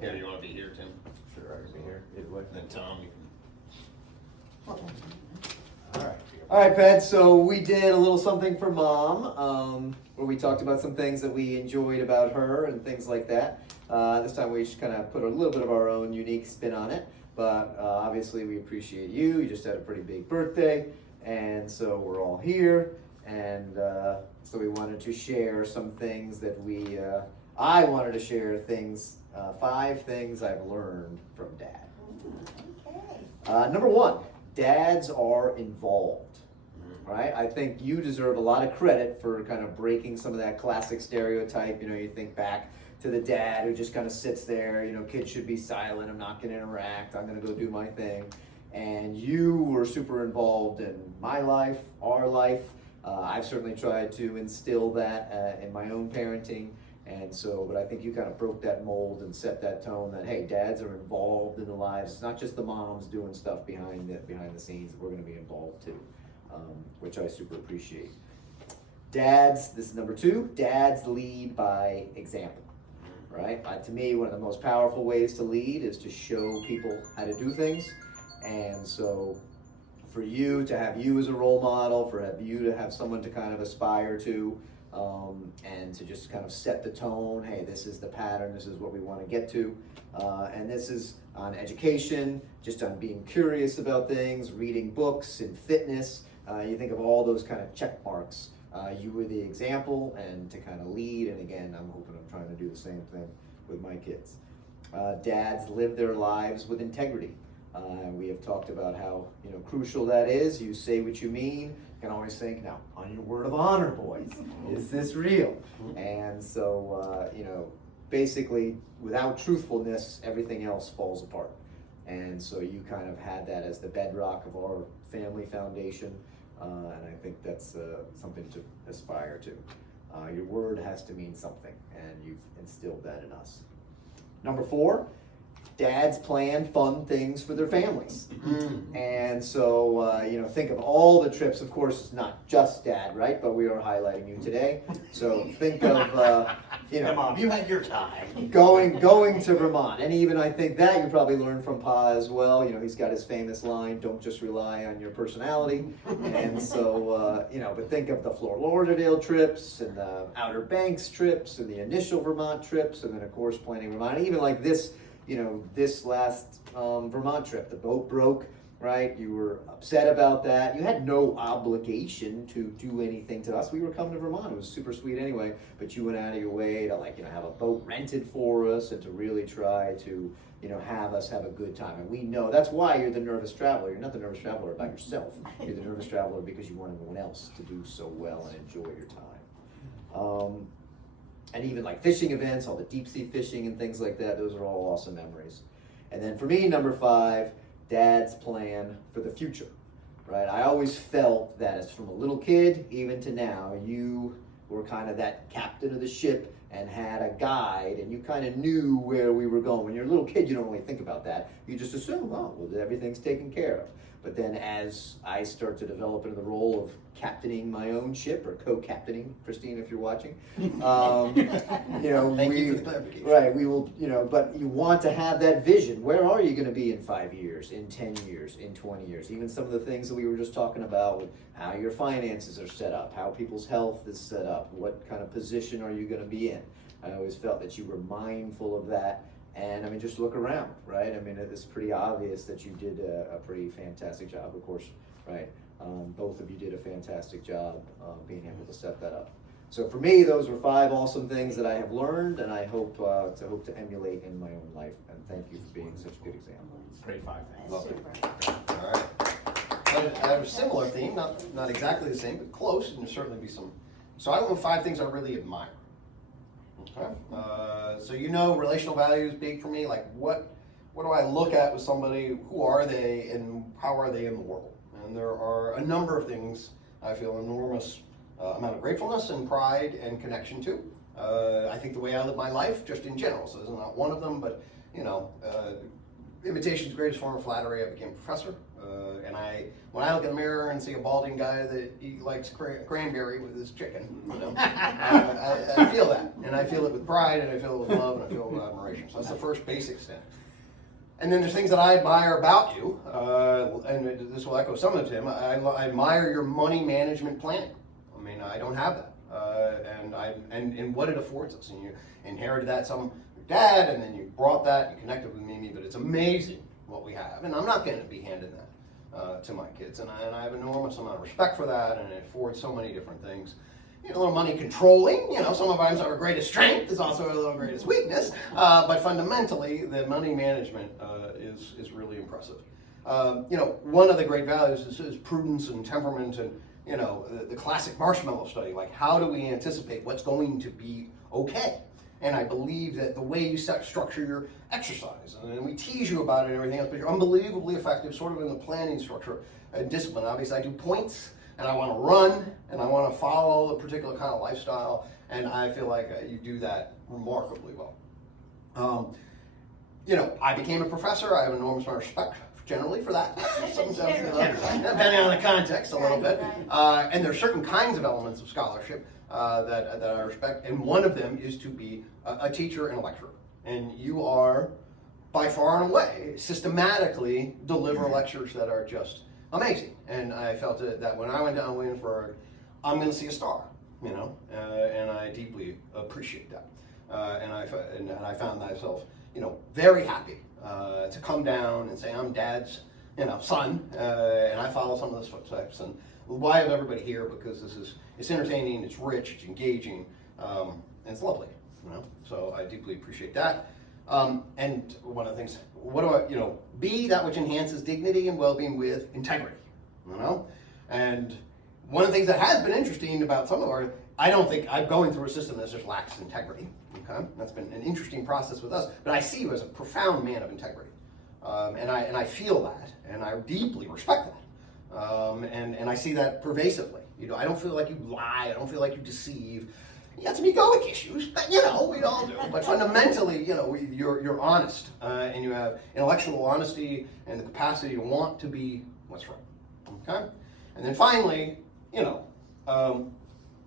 Okay. Here, you want to be here, Tim? Sure, I can be here. Either way. And then Tom, you can. All right. All right, Pat, so we did a little something for Mom, where we talked about some things that we enjoyed about her and things like that. This time we just kind of put a little bit of our own unique spin on it, but obviously we appreciate you. You just had a pretty big birthday, and so we're all here, and so we wanted to share some things that I wanted to share things, 5 things I've learned from Dad. Okay. Number 1, dads are involved. Right? I think you deserve a lot of credit for kind of breaking some of that classic stereotype. You know, you think back to the dad who just kind of sits there, you know, kids should be silent, I'm not going to interact, I'm going to go do my thing. And you were super involved in my life, our life. I've certainly tried to instill that in my own parenting. And so, but I think you kind of broke that mold and set that tone that, hey, dads are involved in the lives. It's not just the moms doing stuff behind the scenes. We're going to be involved too. Which I super appreciate. Dads, this is number 2, dads lead by example, right? To me, one of the most powerful ways to lead is to show people how to do things. And so for you to have you as a role model, for you to have someone to kind of aspire to, and to just kind of set the tone, hey, this is the pattern, this is what we want to get to. And this is on education, just on being curious about things, reading books, and fitness. You think of all those kind of check marks. You were the example and to kind of lead, and again, I'm trying to do the same thing with my kids. Dads live their lives with integrity. We have talked about how crucial that is. You say what you mean. You can always think, now, on your word of honor, boys, is this real? And so, basically, without truthfulness, everything else falls apart. And so you kind of had that as the bedrock of our family foundation. And I think that's something to aspire to. Your word has to mean something, and you've instilled that in us. Number 4, dads plan fun things for their families. And so, think of all the trips. Of course, it's not just Dad, right? But we are highlighting you today. So think of, Come on, you had your time. going to Vermont. And even I think that you probably learned from Pa as well. He's got his famous line, don't just rely on your personality. And so, but think of the Fort Lauderdale trips and the Outer Banks trips and the initial Vermont trips. And then, of course, planning Vermont. Even like this, this last Vermont trip, the boat broke, right? You were upset about that. You had no obligation to do anything to us. We were coming to Vermont. It was super sweet anyway, but you went out of your way to have a boat rented for us and to really try to, have us have a good time. And we know that's why you're the nervous traveler. You're not the nervous traveler about yourself. You're the nervous traveler because you want everyone else to do so well and enjoy your time. And even like fishing events, all the deep sea fishing and things like that, those are all awesome memories. And then for me, number 5, dad's plan for the future, right? I always felt that as from a little kid, even to now, you were kind of that captain of the ship and had a guide, and you kind of knew where we were going. When you're a little kid, you don't really think about that. You just assume, everything's taken care of. But then as I start to develop into the role of captaining my own ship, or co-captaining, Christine, if you're watching, Thank you for the clarification. right, we will, but you want to have that vision. Where are you going to be in 5 years, in 10 years, in 20 years? Even some of the things that we were just talking about with how your finances are set up, how people's health is set up, what kind of position are you going to be in? I always felt that you were mindful of that. And just look around, right? It's pretty obvious that you did a pretty fantastic job, of course, right? Both of you did a fantastic job being able to set that up. So for me, those were 5 awesome things that I have learned, and I hope to emulate in my own life. And thank you for being such a good example. Great 5 things. Love it. Super. All right. I have a similar theme, not exactly the same, but close, and there'll certainly be some. So I went with 5 things I really admire. Okay. So relational value is big for me. Like what do I look at with somebody? Who are they, and how are they in the world? And there are a number of things I feel enormous amount of gratefulness and pride and connection to. I think the way I live my life, just in general, so this is not one of them, but imitation's the greatest form of flattery. I became a professor, and when I look in the mirror and see a balding guy that he likes cranberry with his chicken, I feel that. And I feel it with pride, and I feel it with love, and I feel it with admiration. So that's the first basic step. And then there's things that I admire about you, and this will echo some of Tim. I admire your money management planning. I mean, I don't have that, and what it affords us. And you inherited that from your dad, and then you brought that, you connected with Mimi. But it's amazing what we have, and I'm not going to be handing that to my kids. And I have an enormous amount of respect for that, and it affords so many different things. A little money controlling, sometimes our greatest strength is also a little greatest weakness, but fundamentally, the money management is really impressive. One of the great values is prudence and temperament, and the classic marshmallow study, like how do we anticipate what's going to be okay? And I believe that the way you structure your exercise, and we tease you about it and everything else, but you're unbelievably effective sort of in the planning structure and discipline. Obviously, I do points, and I want to run, and I want to follow a particular kind of lifestyle, and I feel like you do that remarkably well. I became a professor. I have an enormous amount of respect generally for that. Sometimes, depending on the context a little bit. And there are certain kinds of elements of scholarship that I respect, and one of them is to be a teacher and a lecturer. And you are, by far and away, systematically deliver lectures that are just amazing. And I felt that when I went down to Williamsburg, I'm going to see a star, and I deeply appreciate that. And I found myself, very happy to come down and say I'm Dad's, son, and I follow some of those footsteps. And why have everybody here? Because it's entertaining, it's rich, it's engaging, and it's lovely, So I deeply appreciate that. And one of the things, be that which enhances dignity and well-being with integrity, And one of the things that has been interesting about some of I don't think I'm going through a system that just lacks integrity, okay? That's been an interesting process with us, but I see you as a profound man of integrity. And I feel that, and I deeply respect that. And I see that pervasively. I don't feel like you lie, I don't feel like you deceive. You have some egoic issues, but we all do. But fundamentally, you're honest, and you have intellectual honesty and the capacity to want to be what's right. Okay, and then finally,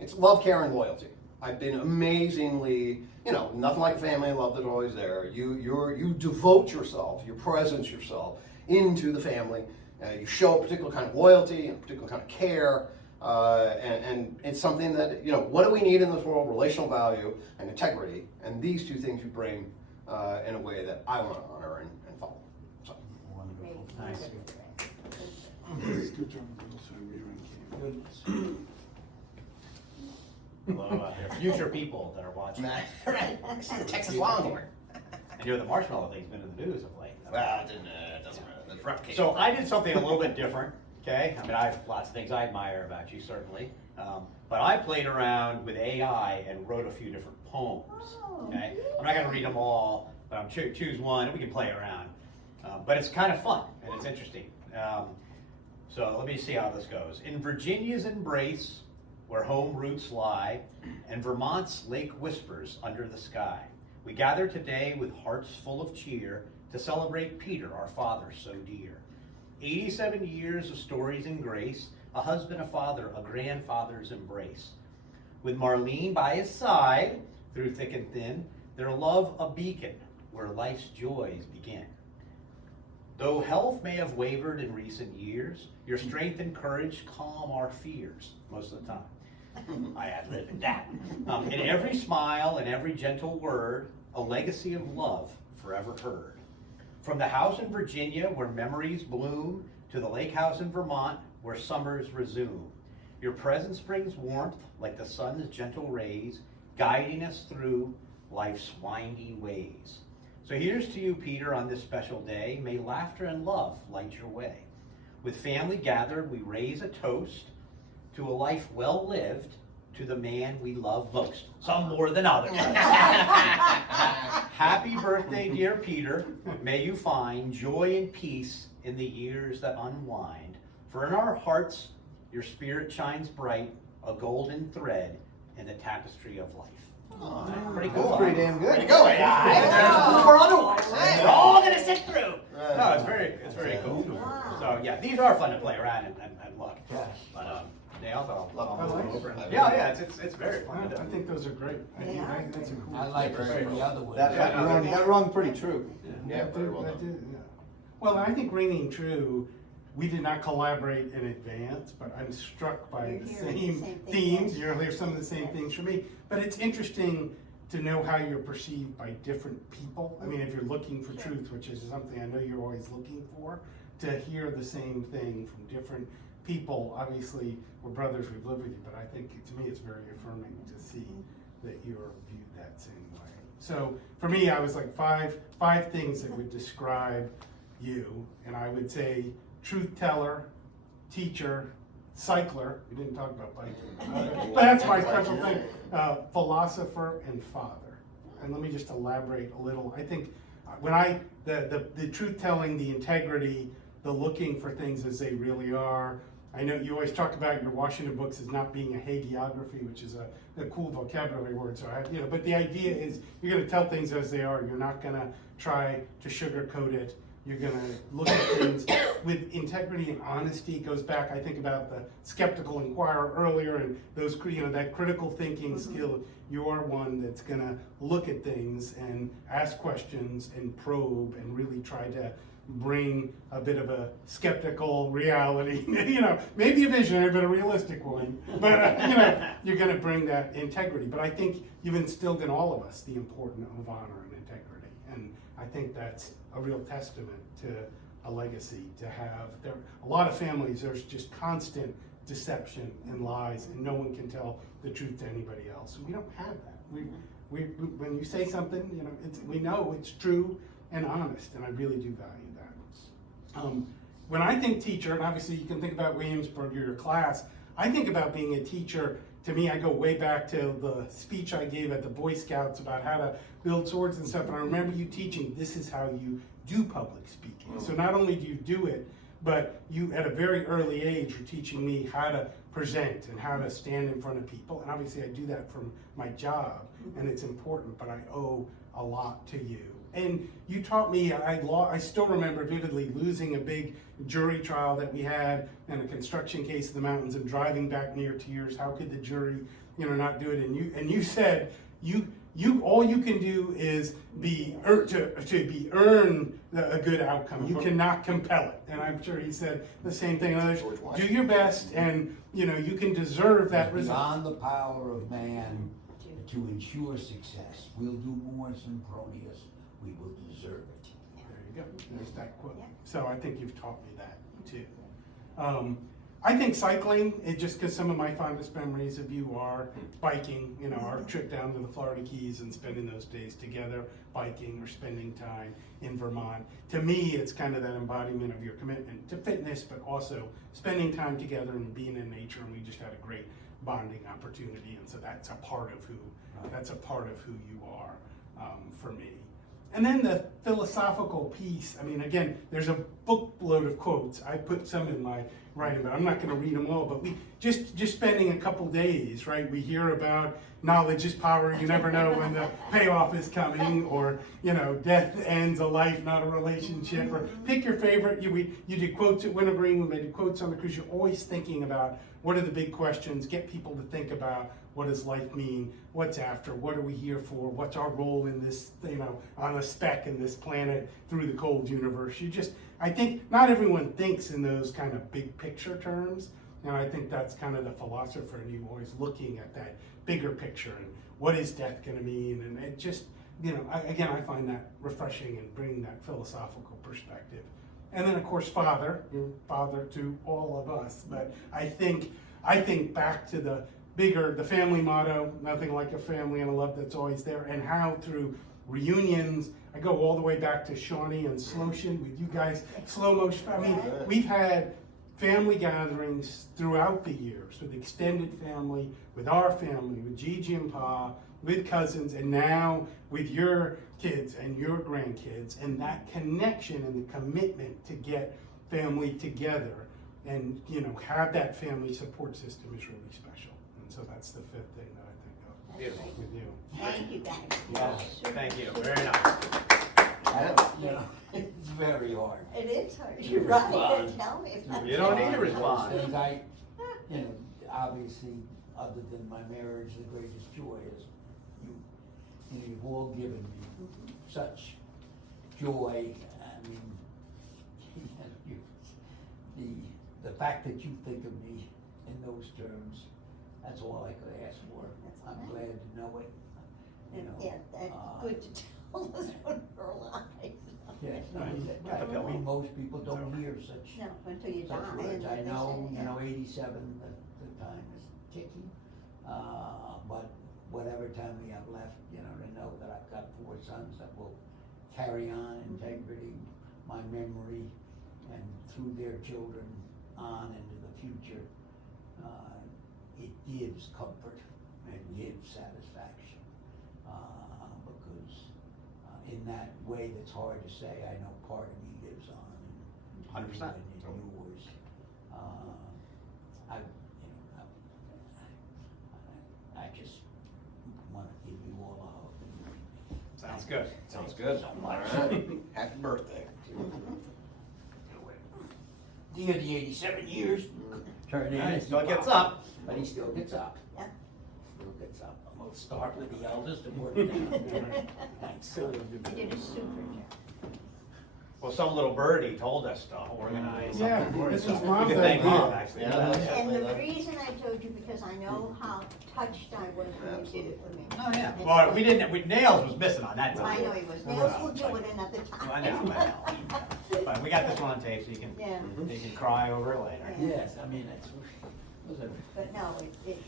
it's love, care, and loyalty. I've been amazingly, nothing like a family love that's always there. You devote yourself, you presence yourself into the family. You show a particular kind of loyalty and a particular kind of care. And it's something that, what do we need in this world? Relational value and integrity. And these two things you bring in a way that I want to honor and follow. So. Wonderful. Nice. Good job, Bill. Hello, future people that are watching. Right. See the Texas Longhorn. And the marshmallow thing's been in the news of late. Well, it doesn't matter. That's replicated. So I did something a little bit different. Okay, I mean, I have lots of things I admire about you, certainly. But I played around with AI and wrote a few different poems. Okay, I'm not going to read them all, but I'm choose one and we can play around. But it's kind of fun and it's interesting. So let me see how this goes. In Virginia's embrace, where home roots lie, and Vermont's lake whispers under the sky, we gather today with hearts full of cheer to celebrate Peter, our father so dear. 87 years of stories and grace, a husband, a father, a grandfather's embrace. With Marlene by his side, through thick and thin, their love a beacon where life's joys begin. Though health may have wavered in recent years, your strength and courage calm our fears most of the time. I ad-libbed that. In every smile and every gentle word, a legacy of love forever heard. From the house in Virginia where memories bloom to the lake house in Vermont where summers resume. Your presence brings warmth like the sun's gentle rays, guiding us through life's winding ways. So here's to you, Peter, on this special day. May laughter and love light your way. With family gathered, we raise a toast to a life well lived, to the man we love most, some more than others. Happy birthday, dear Peter. May you find joy and peace in the years that unwind. For in our hearts, your spirit shines bright, a golden thread in the tapestry of life. Oh, pretty cool. That's pretty damn good. Way to go, AI. There's more otherwise. Right. We're all gonna sit through. Right. No, it's very cool. Wow. So yeah, these are fun to play around and look. Yeah. But nails, I'll Love move them. over. I Yeah, like yeah, it's very I fun to do. think those are great. I They think are. that's a cool. I like to say the other way. That, Yeah, no, that rung pretty true. Yeah, very well That done. did, yeah. Well, I think ringing true, we did not collaborate in advance, but I'm struck by You're the hearing the same same thing, themes. yes. You'll hear some of the same Yes. things from me. But it's interesting to know how you're perceived by different people. I mean, if you're looking for Sure. truth, which is something I know you're always looking for, to hear the same thing from different people. Obviously, we're brothers, we've lived with you, but I think to me it's very affirming to see that you're viewed that same way. So for me, I was like five things that would describe you, and I would say truth teller, teacher, cycler. We didn't talk about biking, but that's my special thing. Philosopher and father. And let me just elaborate a little. I think when the truth telling, the integrity, the looking for things as they really are. I know you always talk about your Washington books as not being a hagiography, which is a cool vocabulary word. So but the idea is you're going to tell things as they are. You're not going to try to sugarcoat it. You're going to look at things with integrity and honesty. It goes back, I think, about the skeptical inquirer earlier and those, that critical thinking skill. You're one that's going to look at things and ask questions and probe and really try to bring a bit of a skeptical reality, maybe a visionary, but a realistic one. But, you're going to bring that integrity. But I think you've instilled in all of us the importance of honor and integrity. And I think that's a real testament to a legacy to have. There a lot of families, there's just constant deception and lies, and no one can tell the truth to anybody else. We don't have that. We when you say something, we know it's true and honest, and I really do value that. When I think teacher, and obviously you can think about Williamsburg or your class, I think about being a teacher. To me, I go way back to the speech I gave at the Boy Scouts about how to build swords and stuff, and I remember you teaching this is how you do public speaking. So not only do you do it, but you, at a very early age, are teaching me how to present and how to stand in front of people. And obviously I do that from my job, and it's important, but I owe a lot to you. And you taught me, I still remember vividly losing a big jury trial that we had in a construction case in the mountains and driving back near tears. How could the jury, not do it? And you said, all you can do is earn a good outcome. You cannot compel it. And I'm sure he said the same thing. Others, do your best, and you can deserve that It's result. beyond the power of man to ensure success. We'll do more Sempronius. We will deserve it. There you go. There's that quote. Yeah. So I think you've taught me that too. I think cycling, just because some of my fondest memories of you are biking, our trip down to the Florida Keys and spending those days together, biking or spending time in Vermont. To me, it's kind of that embodiment of your commitment to fitness, but also spending time together and being in nature. And we just had a great bonding opportunity. And so that's a part of who you are for me. And then the philosophical piece, again, there's a bookload of quotes. I put some in my writing, but I'm not going to read them all. But we just spending a couple days, right? We hear about knowledge is power. You never know when the payoff is coming, or death ends a life, not a relationship. Or pick your favorite. You did quotes at Wintergreen. We did quotes on the cruise. You're always thinking about what are the big questions. Get people to think about what does life mean? What's after? What are we here for? What's our role in this, on a speck in this planet through the cold universe? I think not everyone thinks in those kind of big picture terms. And I think that's kind of the philosopher in you, always looking at that bigger picture and what is death going to mean? And it just, I find that refreshing and bringing that philosophical perspective. And then of course, you're father to all of us. But I think back to the family motto, nothing like a family and a love that's always there, and how through reunions, I go all the way back to Shawnee and Sloshin with you guys, slow motion. We've had family gatherings throughout the years with extended family, with our family, with Gigi and Pa, with cousins, and now with your kids and your grandkids, and that connection and the commitment to get family together and have that family support system is really special. And so that's the fifth thing that I think of Beautiful. with you. Thank you, guys. Yes. Thank you, very nice. It's very hard. It is hard. To You're right. respond. Tell me if I'm You don't need to wrong. respond. Things obviously, other than my marriage, the greatest joy is you've all given me such joy. I mean, the fact that you think of me in those terms, that's all I could ask for. That's I'm all glad to know it. You know, Yeah, that's good to tell us when we're alive. Yes, no, Right. right. I mean, most people don't hear such. No, until you die. Such words. and I they know, say, you know, yeah. 87, the time is ticking. But whatever time we have left, you know, to know that I've got 4 sons that will carry on integrity, my memory, and through their children on into the future, it gives comfort and gives satisfaction. Because in that way that's hard to say, I know part of me lives on. And 100%. and yours. I just want to give you all a hug. Sounds good. Sounds good. So All much. right. Happy birthday. Dear the 87 years, turn in. He still gets up. But he still gets up. Yeah. Still gets up. I'm gonna start with the eldest and work down. Thanks. You did a super job. Well, some little birdie told us to organize Yeah, something for this us. is So Mom's we could thank idea. Mom, actually. Yeah. And the reason I told you, because I know how touched I was when you did it for me. Oh, yeah. And- Well, we didn't, Nails was missing on that time. I know he was. Nails will do it another time. I know. But we got this one on tape, so you can, Yeah, you can cry over it later. Yes, I mean, it was a but no, it